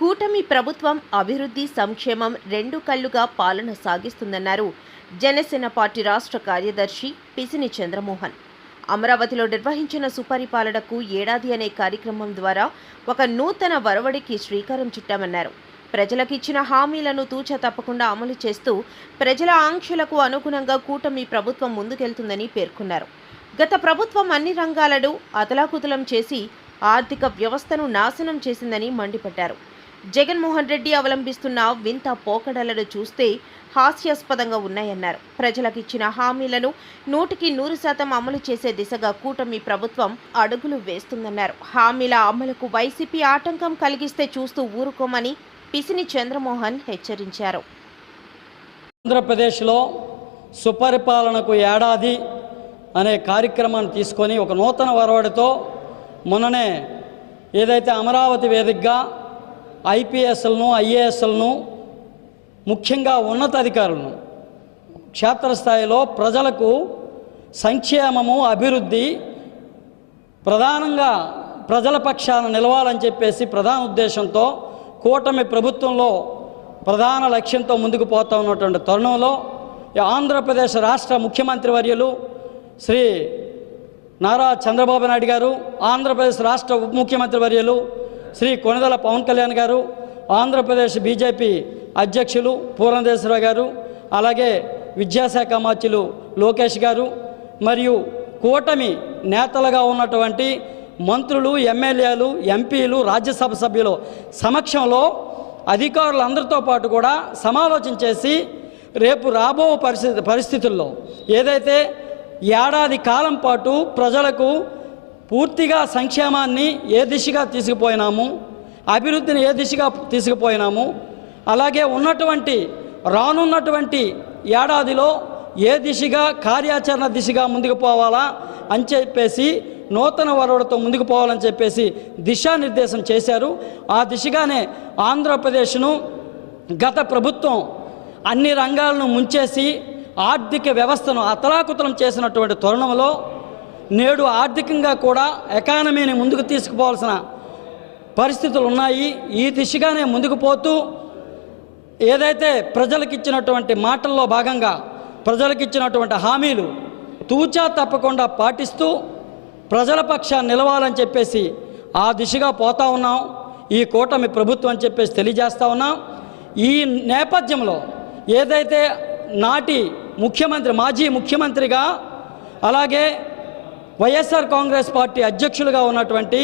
కూటమి ప్రభుత్వం అభివృద్ధి సంక్షేమం రెండు కళ్లుగా పాలన సాగిస్తుందన్నారు జనసేన పార్టీ రాష్ట్ర కార్యదర్శి పిసిని చంద్రమోహన్. అమరావతిలో నిర్వహించిన సుపరిపాలనకు ఏడాది అనే కార్యక్రమం ద్వారా ఒక నూతన వరవడికి శ్రీకారం చుట్టామన్నారు. ప్రజలకిచ్చిన హామీలను తూచా తప్పకుండా అమలు చేస్తూ ప్రజల ఆంక్షలకు అనుగుణంగా కూటమి ప్రభుత్వం ముందుకెళ్తుందని పేర్కొన్నారు. గత ప్రభుత్వం అన్ని రంగాలను అతలాకుతలం చేసి ఆర్థిక వ్యవస్థను నాశనం చేసిందని మండిపడ్డారు. జగన్మోహన్ రెడ్డి అవలంబిస్తున్న వింత పోకడలను చూస్తే హాస్యాస్పదంగా ఉన్నాయన్నారు. ప్రజలకిచ్చిన హామీలను 100% అమలు చేసే దిశగా కూటమి ప్రభుత్వం అడుగులు వేస్తుందన్నారు. హామీల అమలుకు వైసీపీ ఆటంకం కలిగిస్తే చూస్తూ ఊరుకోమని పిసిని చంద్రమోహన్ హెచ్చరించారు. ఆంధ్రప్రదేశ్లో సుపరిపాలనకు ఏడాది అనే కార్యక్రమాన్ని తీసుకొని ఒక నూతన వరవడితో మొన్ననే ఏదైతే అమరావతి వేదికగా ఐపీఎస్లను ఐఏఎస్లను ముఖ్యంగా ఉన్నతాధికారులను క్షేత్రస్థాయిలో ప్రజలకు సంక్షేమము అభివృద్ధి ప్రధానంగా ప్రజల పక్షాన నిలవాలని చెప్పేసి ప్రధాన ఉద్దేశంతో కూటమి ప్రభుత్వంలో ప్రధాన లక్ష్యంతో ముందుకు పోతా ఉన్నటువంటి తరుణంలో ఆంధ్రప్రదేశ్ రాష్ట్ర ముఖ్యమంత్రి వర్యులు శ్రీ నారా చంద్రబాబు నాయుడు గారు, ఆంధ్రప్రదేశ్ రాష్ట్ర ఉప ముఖ్యమంత్రి వర్యులు శ్రీ కొణిదెల పవన్ కళ్యాణ్ గారు, ఆంధ్రప్రదేశ్ బీజేపీ అధ్యక్షులు పూర్ణదేశ్వరరావు గారు, అలాగే విద్యాశాఖ మంత్రులు లోకేష్ గారు మరియు కూటమి నేతలుగా ఉన్నటువంటి మంత్రులు, ఎమ్మెల్యేలు, ఎంపీలు, రాజ్యసభ సభ్యులు సమక్షంలో అధికారులందరితో పాటు కూడా సమాలోచన చేసి రేపు రాబో పరిస్థితుల్లో ఏదైతే ఏడాది కాలం పాటు ప్రజలకు పూర్తిగా సంక్షేమాన్ని ఏ దిశగా తీసుకుపోయినాము, అభివృద్ధిని ఏ దిశగా తీసుకుపోయినాము, అలాగే రానున్నటువంటి ఏడాదిలో ఏ దిశగా కార్యాచరణ దిశగా ముందుకు పోవాలా అని చెప్పేసి నూతన వరవడితో ముందుకు పోవాలని చెప్పేసి దిశానిర్దేశం చేశారు. ఆ దిశగానే ఆంధ్రప్రదేశ్ను గత ప్రభుత్వం అన్ని రంగాలను ముంచేసి ఆర్థిక వ్యవస్థను అతలాకుతలం చేసినటువంటి తరుణంలో నేడు ఆర్థికంగా కూడా ఎకానమీని ముందుకు తీసుకుపోవాల్సిన పరిస్థితులు ఉన్నాయి. ఈ దిశగానే ముందుకు పోతూ ఏదైతే ప్రజలకిచ్చినటువంటి మాటల్లో భాగంగా ప్రజలకిచ్చినటువంటి హామీలు తూచా తప్పకుండా పాటిస్తూ ప్రజల పక్షాన్ని నిలవాలని చెప్పేసి ఆ దిశగా పోతా ఉన్నాం ఈ కూటమి ప్రభుత్వం అని చెప్పేసి తెలియజేస్తూ ఉన్నాం. ఈ నేపథ్యంలో ఏదైతే నాటి ముఖ్యమంత్రి, మాజీ ముఖ్యమంత్రిగా అలాగే వైఎస్ఆర్ కాంగ్రెస్ పార్టీ అధ్యక్షులుగా ఉన్నటువంటి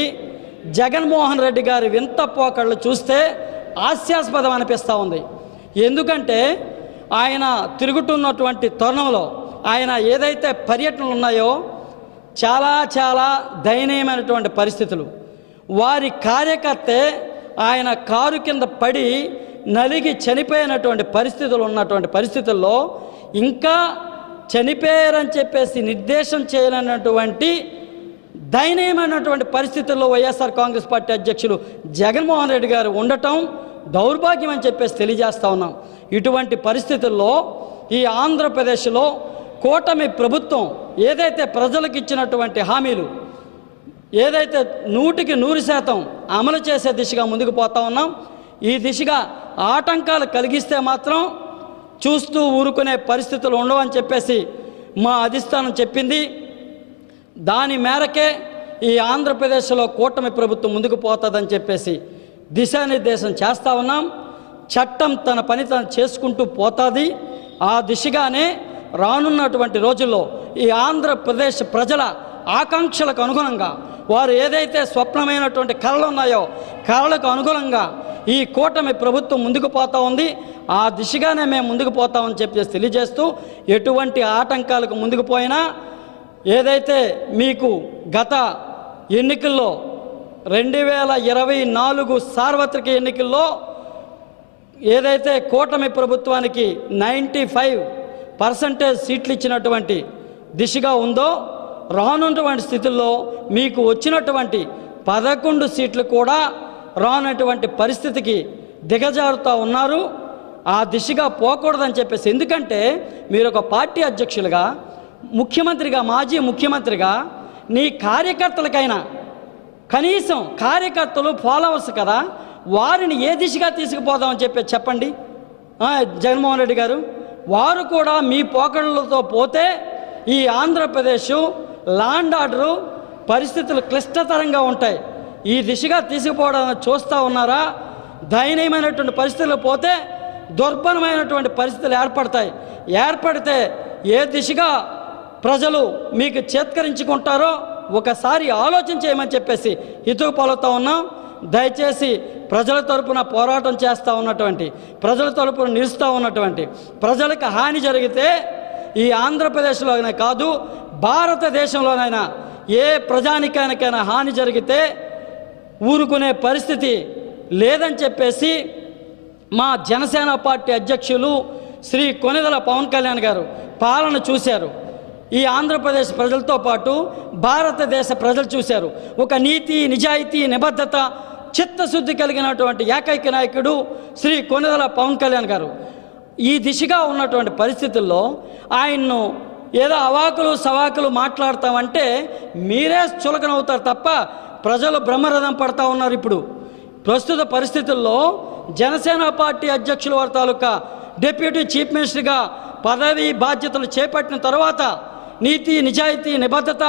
జగన్మోహన్ రెడ్డి గారి వింత పోకళ్ళు చూస్తే హాస్యాస్పదం అనిపిస్తూ ఉంది. ఎందుకంటే ఆయన తిరుగుతున్నటువంటి తరుణంలో ఆయన ఏదైతే పర్యటనలు ఉన్నాయో చాలా దయనీయమైనటువంటి పరిస్థితులు. వారి కార్యకర్తే ఆయన కారు కింద పడి నలిగి చనిపోయినటువంటి పరిస్థితులు ఉన్నటువంటి పరిస్థితుల్లో ఇంకా చనిపోయారని చెప్పేసి నిర్దేశం చేయలేనటువంటి దయనీయమైనటువంటి పరిస్థితుల్లో వైఎస్ఆర్ కాంగ్రెస్ పార్టీ అధ్యక్షులు జగన్మోహన్ రెడ్డి గారు ఉండటం దౌర్భాగ్యం అని చెప్పేసి తెలియజేస్తూ ఉన్నాం. ఇటువంటి పరిస్థితుల్లో ఈ ఆంధ్రప్రదేశ్లో కూటమి ప్రభుత్వం ఏదైతే ప్రజలకు ఇచ్చినటువంటి హామీలు ఏదైతే 100% అమలు చేసే దిశగా ముందుకు పోతా ఉన్నాం. ఈ దిశగా ఆటంకాలు కలిగిస్తే మాత్రం చూస్తూ ఊరుకునే పరిస్థితులు ఉండవని చెప్పేసి మా అధిష్టానం చెప్పింది. దాని మేరకే ఈ ఆంధ్రప్రదేశ్లో కూటమి ప్రభుత్వం ముందుకు పోతుందని చెప్పేసి దిశానిర్దేశం చేస్తూ ఉన్నాం. చట్టం తన పని తను చేసుకుంటూ పోతుంది. ఆ దిశగానే రానున్నటువంటి రోజుల్లో ఈ ఆంధ్రప్రదేశ్ ప్రజల ఆకాంక్షలకు అనుగుణంగా వారు ఏదైతే స్వప్నమైనటువంటి కళలు ఉన్నాయో కళలకు అనుగుణంగా ఈ కూటమి ప్రభుత్వం ముందుకు పోతూ ఉంది. ఆ దిశగానే మేము ముందుకు పోతామని చెప్పేసి తెలియజేస్తూ ఎటువంటి ఆటంకాలకు ముందుకు పోయినా ఏదైతే మీకు గత ఎన్నికల్లో 2024 సార్వత్రిక ఎన్నికల్లో ఏదైతే కూటమి ప్రభుత్వానికి 95% సీట్లు ఇచ్చినటువంటి దిశగా ఉందో రానున్నటువంటి స్థితుల్లో మీకు వచ్చినటువంటి 11 సీట్లు కూడా రానటువంటి పరిస్థితికి దిగజారుతూ ఉన్నారు. ఆ దిశగా పోకూడదని చెప్పేసి, ఎందుకంటే మీరు ఒక పార్టీ అధ్యక్షులుగా, ముఖ్యమంత్రిగా, మాజీ ముఖ్యమంత్రిగా నీ కార్యకర్తలకైనా కనీసం కార్యకర్తలు ఫాలోవర్స్ కదా, వారిని ఏ దిశగా తీసుకుపోదామని చెప్పండి జగన్మోహన్ రెడ్డి గారు. వారు కూడా మీ పోకడలతో పోతే ఈ ఆంధ్రప్రదేశ్ లాండ్ ఆర్డరు పరిస్థితులు క్లిష్టతరంగా ఉంటాయి. ఈ దిశగా తీసుకుపోవడానికి చూస్తూ ఉన్నారా? దయనీయమైనటువంటి పరిస్థితులు పోతే దుర్భరమైనటువంటి పరిస్థితులు ఏర్పడితే ఏ దిశగా ప్రజలు మీకు చేత్కరించుకుంటారో ఒకసారి ఆలోచన చేయమని చెప్పేసి హితవు పలుకుతూ ఉన్నాం. దయచేసి ప్రజల తరపున పోరాటం చేస్తూ ఉన్నటువంటి, ప్రజల తరపున నిలుస్తూ ఉన్నటువంటి, ప్రజలకు హాని జరిగితే ఈ ఆంధ్రప్రదేశ్లోనే కాదు భారతదేశంలోనైనా ఏ ప్రజానికానికైనా హాని జరిగితే ఊరుకునే పరిస్థితి లేదని చెప్పేసి మా జనసేన పార్టీ అధ్యక్షులు శ్రీ కొనిదెల పవన్ కళ్యాణ్ గారు పాలన చూశారు. ఈ ఆంధ్రప్రదేశ్ ప్రజలతో పాటు భారతదేశ ప్రజలు చూశారు. ఒక నీతి, నిజాయితీ, నిబద్ధత, చిత్తశుద్ధి కలిగినటువంటి ఏకైక నాయకుడు శ్రీ కొనిదెల పవన్ కళ్యాణ్ గారు. ఈ దిశగా ఉన్నటువంటి పరిస్థితుల్లో ఆయన్ను ఏదో అవాకులు సవాకులు మాట్లాడతామంటే మీరే చులకనవుతారు తప్ప ప్రజలు బ్రహ్మరథం పడతా ఉన్నారు. ఇప్పుడు ప్రస్తుత పరిస్థితుల్లో జనసేన పార్టీ అధ్యక్షుల వారి తాలూకా డిప్యూటీ చీఫ్ మినిస్టర్గా పదవి బాధ్యతలు చేపట్టిన తర్వాత నీతి, నిజాయితీ, నిబద్ధత,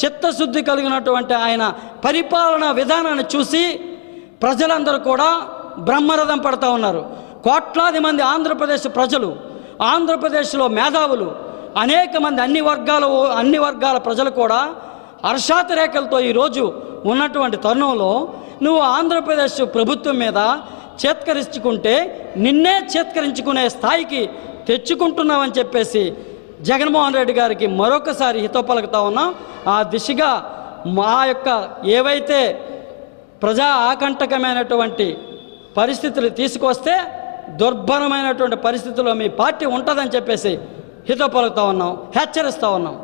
చిత్తశుద్ధి కలిగినటువంటి ఆయన పరిపాలనా విధానాన్ని చూసి ప్రజలందరూ కూడా బ్రహ్మరథం పడతా ఉన్నారు. కోట్లాది మంది ఆంధ్రప్రదేశ్ ప్రజలు, ఆంధ్రప్రదేశ్లో మేధావులు, అనేక మంది అన్ని వర్గాల ప్రజలు కూడా హర్షాతిరేకలతో ఈరోజు ఉన్నటువంటి తరుణంలో నువ్వు ఆంధ్రప్రదేశ్ ప్రభుత్వం మీద చేత్కరించుకుంటే నిన్నే చేత్కరించుకునే స్థాయికి తెచ్చుకుంటున్నావని చెప్పేసి జగన్మోహన్ రెడ్డి గారికి మరొకసారి హితవు పలుకుతా ఉన్నాం. ఆ దిశగా మా యొక్క ఏవైతే ప్రజా ఆకంటకమైనటువంటి పరిస్థితులు తీసుకొస్తే దుర్భరమైనటువంటి పరిస్థితుల్లో మీ పార్టీ ఉంటుందని చెప్పేసి హితవు పలుకుతా ఉన్నాం, హెచ్చరిస్తూ ఉన్నాం.